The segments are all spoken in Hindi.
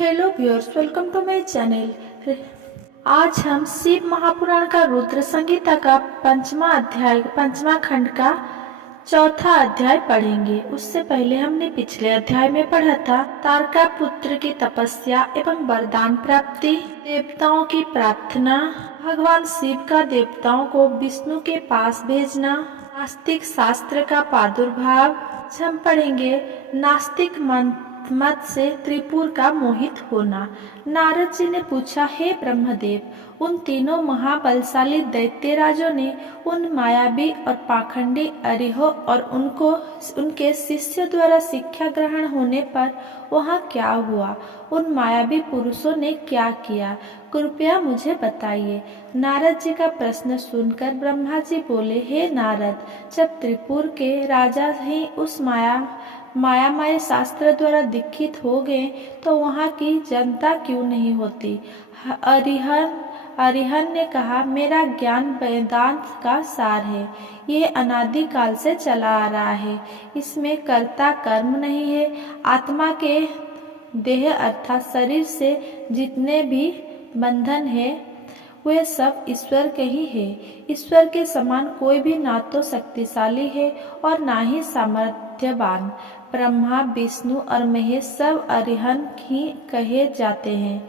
Hello viewers, welcome to my channel. आज हम शिव महापुराण का रुद्र संहिता का पंचमा खंड का चौथा अध्याय पढ़ेंगे। उससे पहले हमने पिछले अध्याय में पढ़ा था तारका पुत्र की तपस्या एवं वरदान प्राप्ति, देवताओं की प्रार्थना, भगवान शिव का देवताओं को विष्णु के पास भेजना, नास्तिक शास्त्र का प्रादुर्भाव। आज हम पढ़ेंगे नास्तिक मत से त्रिपुर का मोहित होना। नारद जी ने पूछा, हे ब्रह्मदेव, उन तीनों महाबलशाली दैत्यराजों ने उन मायावी और पाखंडी अरिहो और उनके शिष्य द्वारा शिक्षा ग्रहण होने पर वहाँ क्या हुआ? उन मायावी पुरुषों ने क्या किया? कृपया मुझे बताइए। नारद जी का प्रश्न सुनकर ब्रह्मा जी बोले, हे नारद, जब त्रिपुर के राजा ही उस मायामय शास्त्र द्वारा दीक्षित हो गए तो वहाँ की जनता क्यों नहीं होती? अरिहन ने कहा, मेरा ज्ञान वेदांत का सार है। ये अनादि काल से चला आ रहा है। इसमें कर्ता कर्म नहीं है। आत्मा के देह अर्थात शरीर से जितने भी बंधन है वे सब ईश्वर के ही है। ईश्वर के समान कोई भी ना तो शक्तिशाली है और ना ही सामर्थ्यवान। ब्रह्मा, विष्णु और महेश सब अरिहंत ही कहे जाते हैं।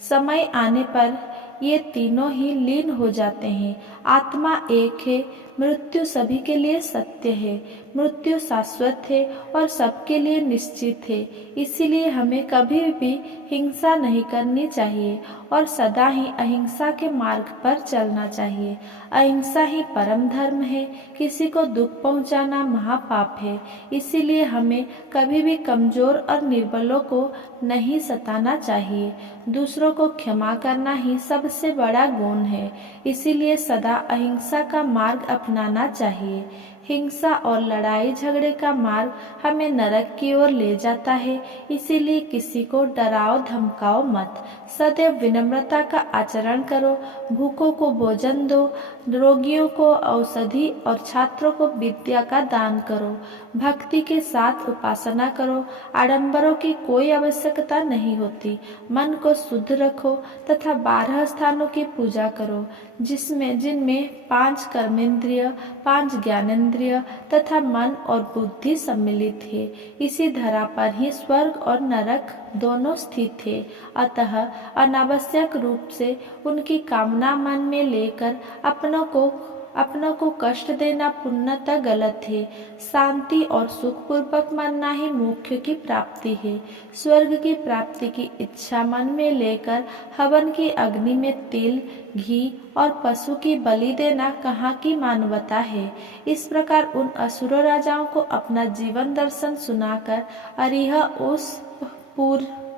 समय आने पर ये तीनों ही लीन हो जाते हैं। आत्मा एक है। मृत्यु सभी के लिए सत्य है। मृत्यु शाश्वत है और सबके लिए निश्चित है। इसीलिए हमें कभी भी हिंसा नहीं करनी चाहिए और सदा ही अहिंसा के मार्ग पर चलना चाहिए। अहिंसा ही परम धर्म है। किसी को दुख पहुंचाना महापाप है। इसीलिए हमें कभी भी कमजोर और निर्बलों को नहीं सताना चाहिए। दूसरों को क्षमा करना ही सबसे बड़ा गुण है। इसीलिए सदा अहिंसा का मार्ग अपनाना चाहिए। हिंसा और लड़ाई झगड़े का मार्ग हमें नरक की ओर ले जाता है। इसीलिए किसी को डराओ धमकाओ मत। सदैव विनम्रता का आचरण करो। भूखों को भोजन दो, रोगियों को औषधि और छात्रों को विद्या का दान करो। भक्ति के साथ उपासना करो। आडंबरों की कोई आवश्यकता नहीं होती। मन को शुद्ध रखो तथा 12 स्थानों की पूजा करो जिनमें 5 कर्मेंद्रिय, 5 ज्ञानेंद्रिय तथा मन और बुद्धि सम्मिलित है। इसी धरा पर ही स्वर्ग और नरक दोनों स्थित है। अतः अनावश्यक रूप से उनकी कामना मन में लेकर अपनों को कष्ट देना पूर्णतः गलत है। शांति और सुखपूर्वक मरना ही मोक्ष की प्राप्ति है। स्वर्ग की प्राप्ति की इच्छा मन में लेकर हवन की अग्नि में तिल, घी और पशु की बलि देना कहाँ की मानवता है। इस प्रकार उन असुर राजाओं को अपना जीवन दर्शन सुनाकर अरिह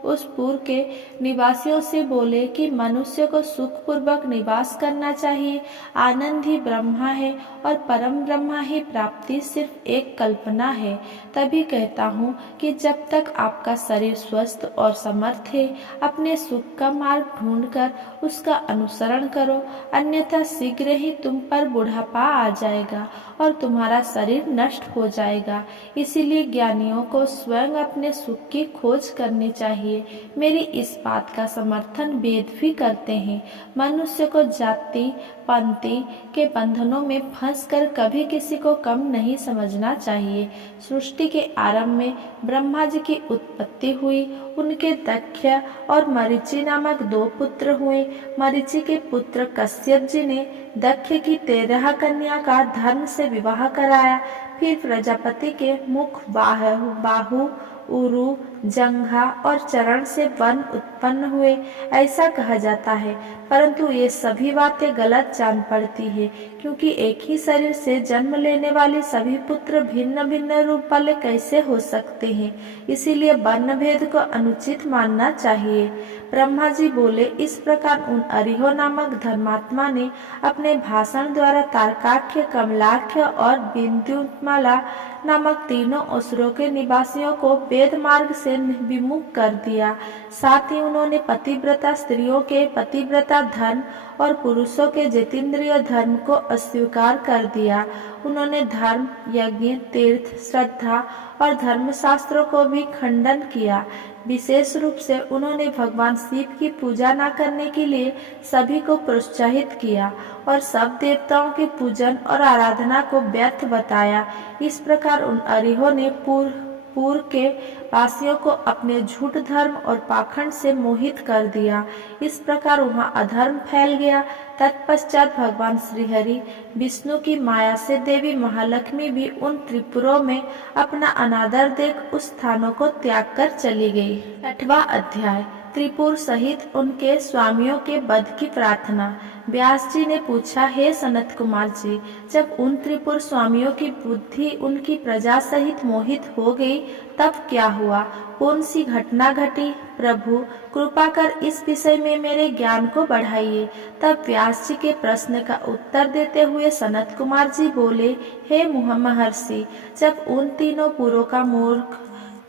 उस पुर के निवासियों से बोले कि मनुष्य को सुखपूर्वक निवास करना चाहिए। आनंद ही ब्रह्मा है और परम ब्रह्मा ही प्राप्ति सिर्फ एक कल्पना है। तभी कहता हूँ कि जब तक आपका शरीर स्वस्थ और समर्थ है, अपने सुख का मार्ग ढूंढकर उसका अनुसरण करो, अन्यथा शीघ्र ही तुम पर बुढ़ापा आ जाएगा और तुम्हारा शरीर नष्ट हो जाएगा। इसीलिए ज्ञानियों को स्वयं अपने सुख की खोज करनी चाहिए। मेरी इस बात का समर्थन वेद भी करते हैं। मनुष्य को जाति पंथी के बंधनों में फंसकर कभी किसी को कम नहीं समझना चाहिए। सृष्टि के आरंभ में ब्रह्मा जी की उत्पत्ति हुई। उनके दक्ष और मरीचि नामक 2 पुत्र हुए। मरीचि के पुत्र कश्यप जी ने दक्ष की 13 कन्या का धर्म से विवाह कराया। फिर प्रजापति के मुख, बाहु, उरु, जंघा और चरण से वन उत्पन्न हुए, ऐसा कहा जाता है। परंतु ये सभी बातें गलत जान पड़ती है, क्योंकि एक ही शरीर से जन्म लेने वाले सभी पुत्र भिन्न भिन्न रूप वाले कैसे हो सकते हैं। इसीलिए वर्ण भेद को अनुचित मानना चाहिए। ब्रह्मा जी बोले, इस प्रकार उन अरिहो नामक धर्मात्मा ने अपने भाषण द्वारा तारकाख्य, कमलाख्य और बिंदुमाला नामक तीनों असुरों के निवासियों को वेद मार्ग से विमुख कर दिया। साथ ही उन्होंने पतिव्रता स्त्रियों के पतिव्रता धर्म और पुरुषों के जितेंद्रिय धर्म को अस्वीकार कर दिया। उन्होंने धर्म, यज्ञ, तीर्थ, श्रद्धा और धर्मशास्त्रों को भी खंडन किया। विशेष रूप से उन्होंने भगवान शिव की पूजा न करने के लिए सभी को प्रोत्साहित किया और सब देवताओं के पूजन और आराधना को व्यर्थ बताया। इस प्रकार उन अरिहों ने पूर्व के वासियों को अपने झूठ धर्म और पाखंड से मोहित कर दिया। इस प्रकार वहाँ अधर्म फैल गया। तत्पश्चात भगवान श्रीहरि विष्णु की माया से देवी महालक्ष्मी भी उन त्रिपुरों में अपना अनादर देख उस स्थानों को त्याग कर चली गई। 6वां अध्याय त्रिपुर सहित उनके स्वामियों के वध की प्रार्थना। व्यास जी ने पूछा, हे सनत कुमार जी, जब उन त्रिपुर स्वामियों की बुद्धि उनकी प्रजा सहित मोहित हो गई तब क्या हुआ? कौन सी घटना घटी? प्रभु कृपा कर इस विषय में मेरे ज्ञान को बढ़ाइए। तब व्यास जी के प्रश्न का उत्तर देते हुए सनत कुमार जी बोले, हे महर्षि, जब उन तीनों पुरों का मूर्ख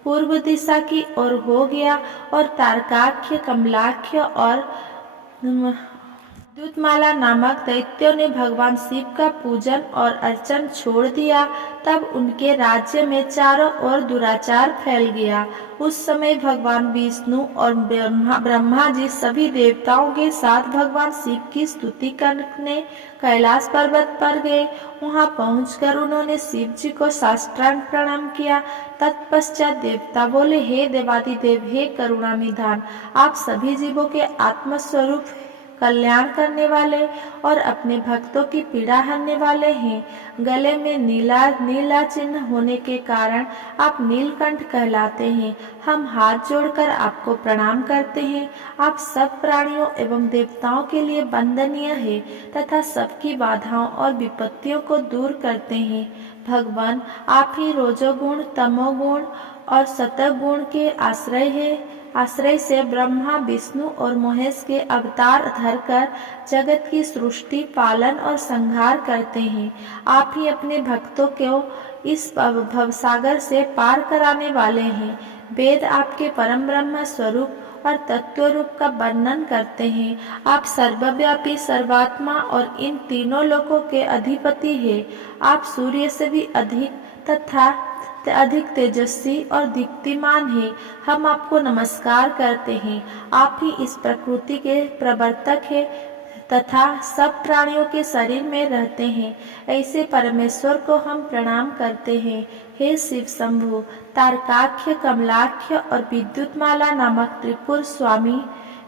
पूर्व दिशा की ओर हो गया और तारकाख्य, कमलाख्य और विद्युतमाला नामक दैत्यों ने भगवान शिव का पूजन और अर्चन छोड़ दिया, तब उनके राज्य में चारों ओर दुराचार फैल गया। उस समय भगवान विष्णु और ब्रह्मा जी सभी देवताओं के साथ भगवान शिव की स्तुति करने कैलाश पर्वत पर गए। वहां पहुंचकर उन्होंने शिव जी को साष्टांग प्रणाम किया। तत्पश्चात देवता बोले, हे देवादिदेव, हे करुणा निधान, आप सभी जीवों के आत्मस्वरूप कल्याण करने वाले और अपने भक्तों की पीड़ा हरने वाले हैं। गले में नीला चिन्ह होने के कारण आप नीलकंठ कहलाते हैं। हम हाथ जोड़कर आपको प्रणाम करते हैं। आप सब प्राणियों एवं देवताओं के लिए वंदनीय है तथा सबकी बाधाओं और विपत्तियों को दूर करते हैं। भगवान, आप ही रजोगुण, तमोगुण और सतोगुण के आश्रय से ब्रह्मा, विष्णु और महेश के अवतार धरकर जगत की सृष्टि, पालन और संहार करते हैं। आप ही अपने भक्तों को इस भवसागर से पार कराने वाले हैं। वेद आपके परम ब्रह्म स्वरूप और तत्व रूप का वर्णन करते हैं। आप सर्वव्यापी, सर्वात्मा और इन तीनों लोकों के अधिपति हैं। आप सूर्य से भी अधिक तेजस्वी और दीप्तिमान है। हम आपको नमस्कार करते हैं। आप ही इस प्रकृति के प्रवर्तक हैं तथा सब प्राणियों के शरीर में रहते हैं। ऐसे परमेश्वर को हम प्रणाम करते हैं। हे शिव शंभु, तारकाख्य, कमलाख्य और विद्युतमाला नामक त्रिपुर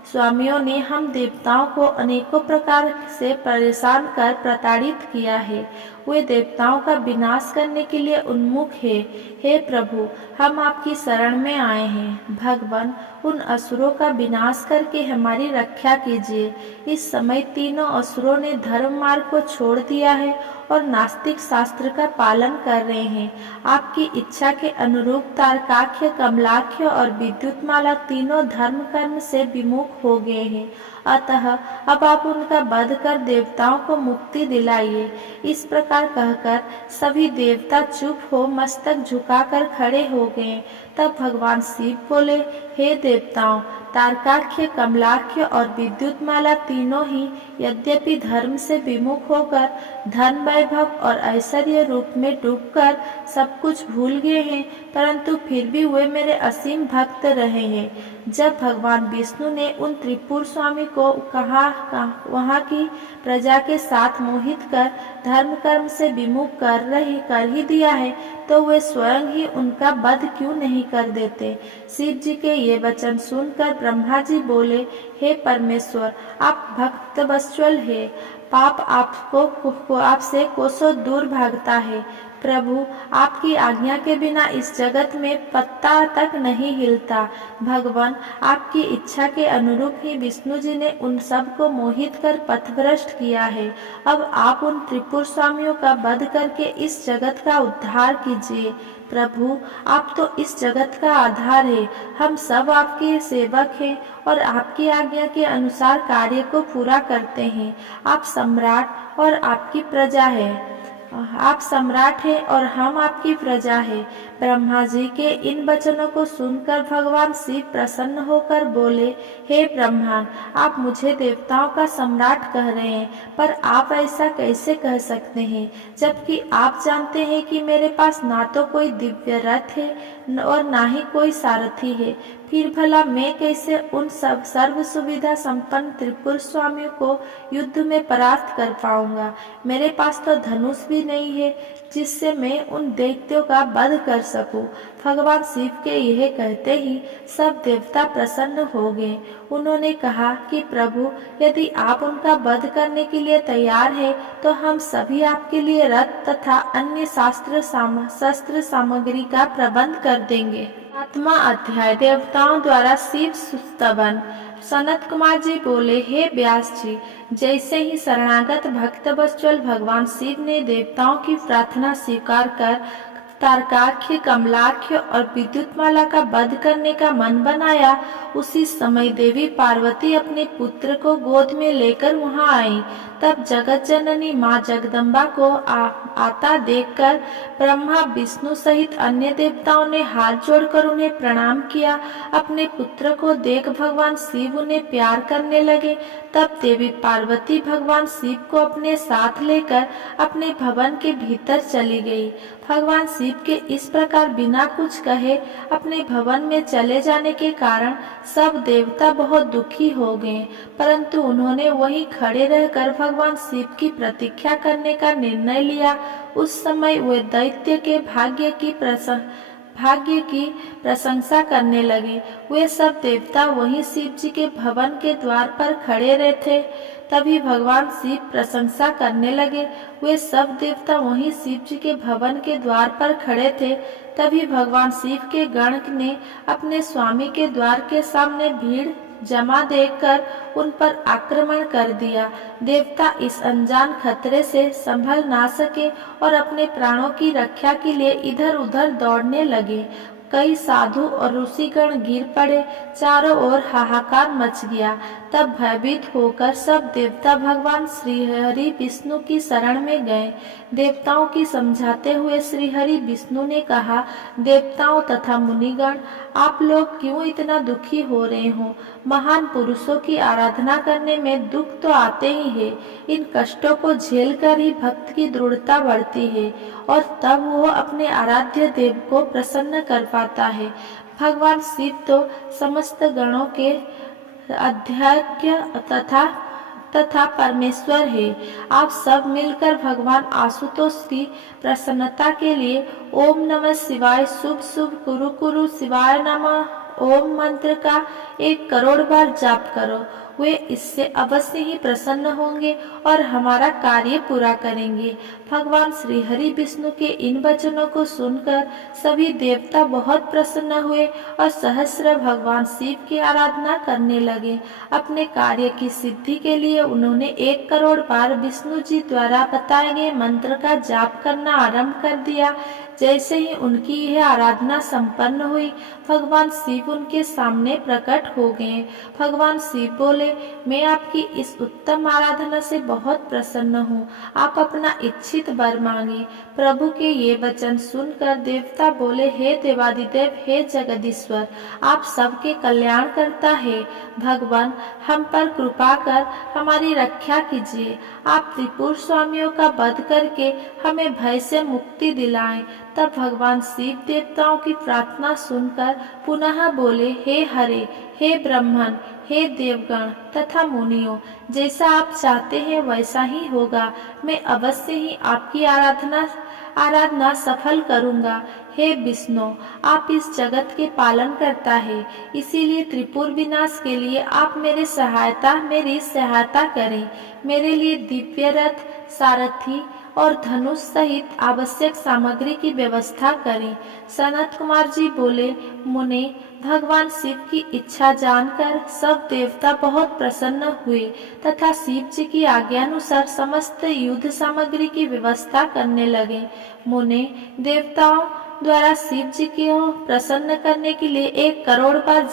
स्वामियों ने हम देवताओं को अनेकों प्रकार से परेशान कर प्रताड़ित किया है। वे देवताओं का विनाश करने के लिए उन्मुख है। हे प्रभु, हम आपकी शरण में आए हैं। भगवान, उन असुरों का विनाश करके हमारी रक्षा कीजिए। इस समय तीनों असुरों ने धर्म मार्ग को छोड़ दिया है और नास्तिक शास्त्र का पालन कर रहे हैं। आपकी इच्छा के अनुरूप तारकाख्य, कमलाख्य और विद्युतमाला तीनों धर्म कर्म से विमुख हो गए हैं। अतः अब आप उनका वध कर देवताओं को मुक्ति दिलाइए। इस प्रकार कहकर सभी देवता चुप हो मस्तक झुकाकर खड़े हो गए। तब भगवान शिव बोले, हे देवताओं, तारकाख्य, कमलाख्य और विद्युतमाला तीनों ही यद्यपि धर्म से विमुख होकर धन, वैभव और ऐश्वर्य रूप में डूबकर सब कुछ भूल गए हैं, परंतु फिर भी वे मेरे असीम भक्त रहे हैं। जब भगवान विष्णु ने उन त्रिपुर स्वामी को वहाँ की प्रजा के साथ मोहित कर धर्म कर्म से विमुख कर ही दिया है, तो वे स्वयं ही उनका वध क्यों नहीं कर देते? शिव जी के ये वचन सुनकर ब्रह्मा जी बोले, हे परमेश्वर, आप भक्त वत्सल है। पाप आपसे कोसों दूर भागता है। प्रभु, आपकी आज्ञा के बिना इस जगत में पत्ता तक नहीं हिलता। भगवान, आपकी इच्छा के अनुरूप ही विष्णु जी ने उन सब को मोहित कर पथभ्रष्ट किया है। अब आप उन त्रिपुर स्वामियों का वध करके इस जगत का उद्धार कीजिए। प्रभु, आप तो इस जगत का आधार है। हम सब आपके सेवक हैं और आपकी आज्ञा के अनुसार कार्य को पूरा करते हैं। आप सम्राट और आपकी प्रजा है। आप सम्राट हैं और हम आपकी प्रजा है। ब्रह्मा जी के इन वचनों को सुनकर भगवान शिव प्रसन्न होकर बोले, हे ब्रह्मा, आप मुझे देवताओं का सम्राट कह रहे हैं, पर आप ऐसा कैसे कह सकते हैं, जबकि आप जानते हैं कि मेरे पास ना तो कोई दिव्य रथ है और ना ही कोई सारथी है। फिर भला मैं कैसे उन सब सर्व सुविधा संपन्न त्रिपुर स्वामियों को युद्ध में परास्त कर पाऊंगा। मेरे पास तो धनुष भी नहीं है जिससे मैं उन दैत्यों का वध कर सकूं। भगवान शिव के यह कहते ही सब देवता प्रसन्न हो गए। उन्होंने कहा कि प्रभु, यदि आप उनका वध करने के लिए तैयार हैं तो हम सभी आपके लिए रथ तथा अन्य शस्त्र सामग्री का प्रबंध कर देंगे। 7वां अध्याय, देवताओं द्वारा शिव स्तवन। सनत कुमार जी बोले, हे व्यास जी, जैसे ही शरणागत भक्त वत्सल भगवान शिव ने देवताओं की प्रार्थना स्वीकार कर तारकाख्य, कमलाख्य और विद्युतमाला का वध करने का मन बनाया, उसी समय देवी पार्वती अपने पुत्र को गोद में लेकर वहां आई। तब जगत जननी माँ जगदम्बा को आता देखकर ब्रह्मा, विष्णु सहित अन्य देवताओं ने हाथ जोड़कर उन्हें प्रणाम किया। अपने पुत्र को देख भगवान शिव उन्हें प्यार करने लगे। तब देवी पार्वती भगवान शिव को अपने साथ लेकर अपने भवन के भीतर चली गई। भगवान शिव के इस प्रकार बिना कुछ कहे अपने भवन में चले जाने के कारण सब देवता बहुत दुखी हो गए, परंतु उन्होंने वहीं खड़े रहकर भगवान शिव की प्रतीक्षा करने का निर्णय लिया। उस समय वे दैत्य के भाग्य की प्रशंसा करने लगे। वे सब देवता वहीं शिव जी के भवन के द्वार पर खड़े रहे थे। तभी भगवान शिव प्रशंसा करने लगे। वे सब देवता वहीं शिव जी के भवन के द्वार पर खड़े थे। तभी भगवान शिव के गण ने अपने स्वामी के द्वार के सामने भीड़ जमा देखकर उन पर आक्रमण कर दिया। देवता इस अनजान खतरे से संभल ना सके और अपने प्राणों की रक्षा के लिए इधर उधर दौड़ने लगे। कई साधु और ऋषिगण गिर पड़े। चारों ओर हाहाकार मच गया। तब भयभीत होकर सब देवता भगवान श्रीहरि विष्णु की शरण में गए। देवताओं की समझाते हुए श्रीहरि विष्णु ने कहा, देवताओं तथा मुनिगण, आप लोग क्यों इतना दुखी हो रहे हो? महान पुरुषों की आराधना करने में दुख तो आते ही है। इन कष्टों को झेलकर ही भक्त की दृढ़ता बढ़ती है और तब वह अपने आराध्य देव को प्रसन्न कर पाता है। भगवान शिव तो समस्त गणों के अध्यक्ष तथा परमेश्वर है। आप सब मिलकर भगवान आशुतोष की प्रसन्नता के लिए ओम नमः शिवाय, शुभ शुभ, कुरु कुरु, शिवाय नमः ओम मंत्र का 1 करोड़ बार जाप करो। वे इससे अवश्य ही प्रसन्न होंगे और हमारा कार्य पूरा करेंगे। भगवान श्री हरि विष्णु के इन वचनों को सुनकर सभी देवता बहुत प्रसन्न हुए और सहस्र भगवान शिव की आराधना करने लगे। अपने कार्य की सिद्धि के लिए उन्होंने 1 करोड़ बार विष्णु जी द्वारा बताए गए मंत्र का जाप करना आरंभ कर दिया। जैसे ही उनकी यह आराधना संपन्न हुई, भगवान शिव उनके सामने प्रकट हो गए। भगवान शिव बोले, मैं आपकी इस उत्तम आराधना से बहुत प्रसन्न हूँ। आप अपना इच्छित वर मांगे। प्रभु के ये वचन सुनकर देवता बोले, हे देवादिदेव, हे जगदीश्वर, आप सबके कल्याण करता है। भगवान, हम पर कृपा कर हमारी रक्षा कीजिए। आप त्रिपुर स्वामियों का वध करके हमें भय से मुक्ति दिलाएं। तब भगवान शिव देवताओं की प्रार्थना सुनकर पुनः बोले, हे हरे, हे ब्रह्मन, हे देवगण तथा मुनियों, जैसा आप चाहते हैं वैसा ही होगा। मैं अवश्य ही आपकी आराधना सफल करूंगा। हे विष्णु, आप इस जगत के पालन करता है, इसीलिए त्रिपुर विनाश के लिए आप मेरी सहायता करें। मेरे लिए दिव्य रथ, सारथी और धनुष सहित आवश्यक सामग्री की व्यवस्था करें। सनत कुमार जी बोले, मुने, भगवान शिव की इच्छा जानकर सब देवता बहुत प्रसन्न हुए तथा शिव जी की आज्ञानुसार समस्त युद्ध सामग्री की व्यवस्था करने लगे। मुने, देवताओं द्वारा शिव जी को प्रसन्न करने के लिए 1 करोड़ बार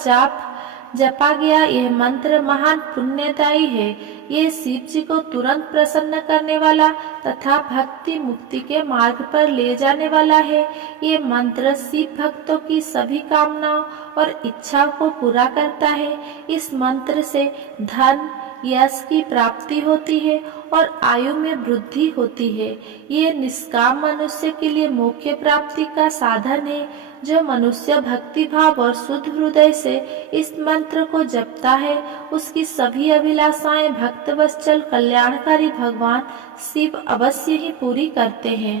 जपा गया यह मंत्र महान पुण्यदायी है। ये शिव जी को तुरंत प्रसन्न करने वाला तथा भक्ति मुक्ति के मार्ग पर ले जाने वाला है। ये मंत्र शिव भक्तों की सभी कामनाओं और इच्छाओं को पूरा करता है। इस मंत्र से धन, यश की प्राप्ति होती है और आयु में वृद्धि होती है। ये निष्काम मनुष्य के लिए मोक्ष प्राप्ति का साधन है। जो मनुष्य भक्ति भाव और शुद्ध हृदय से इस मंत्र को जपता है, उसकी सभी अभिलाषाएं भक्तवत्सल कल्याणकारी भगवान शिव अवश्य ही पूरी करते हैं।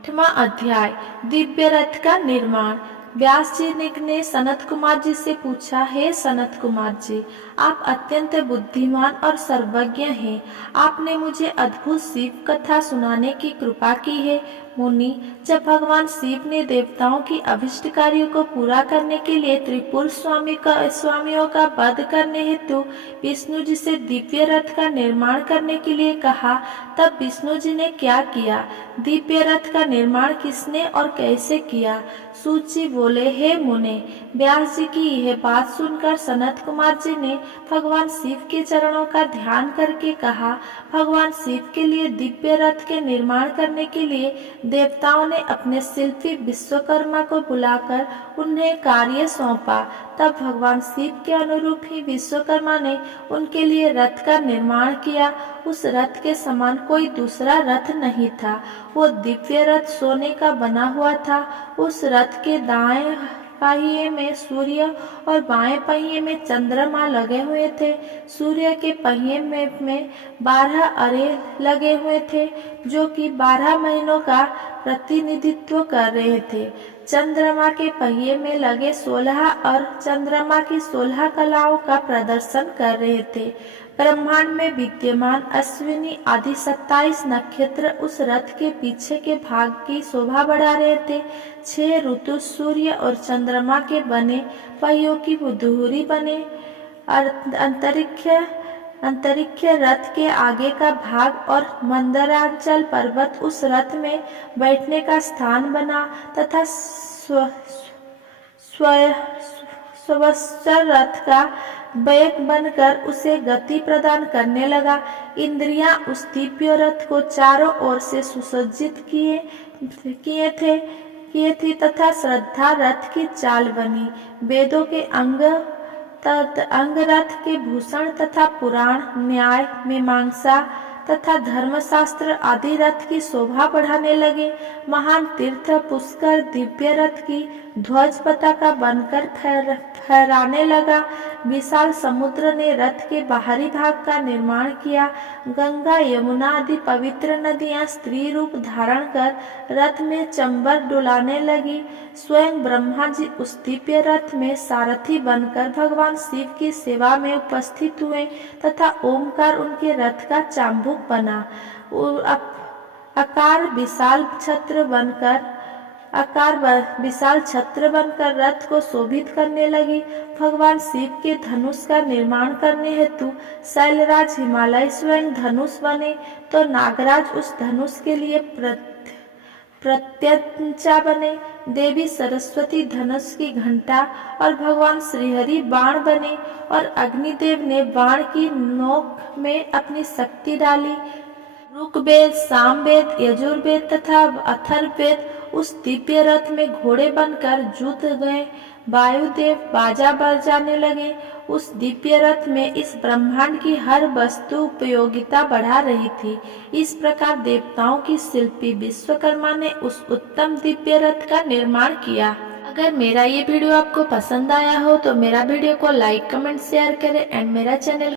8वां अध्याय, दिव्य रथ का निर्माण। व्यास जी ने सनत कुमार जी से पूछा, हे सनत कुमार जी, आप अत्यंत बुद्धिमान और सर्वज्ञ हैं। आपने मुझे अद्भुत शिव कथा सुनाने की कृपा की है। मुनि, जब भगवान शिव ने देवताओं की अभिष्ट कार्यों को पूरा करने के लिए त्रिपुर स्वामियों का वध करने हेतु विष्णु जी से दिव्य रथ का निर्माण करने के लिए कहा, तब विष्णु जी ने क्या किया? दिव्य रथ का निर्माण किसने और कैसे किया? सूत जी बोले, हे मुने, व्यास जी की यह बात सुनकर सनत कुमार जी ने भगवान शिव के चरणों का ध्यान करके कहा, भगवान शिव के लिए दिव्य रथ के निर्माण करने के लिए देवताओं ने अपने शिल्पी विश्वकर्मा को बुलाकर उन्हें कार्य सौंपा। तब भगवान शिव के अनुरूप ही विश्वकर्मा ने उनके लिए रथ का निर्माण किया। उस रथ के समान कोई दूसरा रथ नहीं था। वो दिव्य रथ सोने का बना हुआ था। उस रथ के दाएं पहिए में सूर्य और बाएं पहिए में चंद्रमा लगे हुए थे। सूर्य के पहिए में 12 अरे लगे हुए थे, जो कि 12 महीनों का प्रतिनिधित्व कर रहे थे। चंद्रमा के पहिए में लगे 16 और चंद्रमा की 16 कलाओं का प्रदर्शन कर रहे थे। ब्रह्मांड में विद्यमान अश्विनी आदि 27 नक्षत्र उस रथ के पीछे के भाग की शोभा बढ़ा रहे थे। 6 ऋतु सूर्य और चंद्रमा के बने पहियों की धुरी बने। अंतरिक्ष रथ के आगे का भाग और मंदरांचल पर्वत उस रथ में बैठने का स्थान बना तथा स्वस्वर रथ का बैक बनकर उसे गति प्रदान करने लगा। इंद्रियां उस दिव्य रथ को चारों ओर से सुसज्जित किए थी तथा श्रद्धा रथ की चाल बनी। वेदों के अंग रथ के भूषण तथा पुराण, न्याय, मीमांसा तथा धर्मशास्त्र आदि रथ की शोभा बढ़ाने लगे। महान तीर्थ पुष्कर दिव्य रथ की ध्वज पताका बनकर फहराने लगा। विशाल समुद्र ने रथ के बाहरी भाग का निर्माण किया। गंगा, यमुना आदि पवित्र नदियां स्त्री रूप धारण कर रथ में चंबर डुलाने लगी। स्वयं ब्रह्मा जी उस दिव्य रथ में सारथी बनकर भगवान शिव की सेवा में उपस्थित हुए तथा ओमकार उनके रथ का चाबुक बना। आकार विशाल छत्र बनकर रथ को शोभित करने लगी। भगवान शिव के धनुष का निर्माण करने हेतु शैलराज हिमालय स्वयं धनुष बने, तो नागराज उस धनुष के लिए प्रत्यंचा बने। देवी सरस्वती धनुष की घंटा और भगवान श्रीहरि बाण बने और अग्निदेव ने बाण की नोक में अपनी शक्ति डाली। ऋग्वेद, सामवेद, यजुर्वेद तथा अथर्ववेद उस दिव्य रथ में घोड़े बनकर जुट गए। वायुदेव बाजा बजाने लगे। उस दिव्य रथ में इस ब्रह्मांड की हर वस्तु उपयोगिता बढ़ा रही थी। इस प्रकार देवताओं की शिल्पी विश्वकर्मा ने उस उत्तम दिव्य रथ का निर्माण किया। अगर मेरा ये वीडियो आपको पसंद आया हो तो मेरा वीडियो को लाइक, कमेंट, शेयर करें एंड मेरा चैनल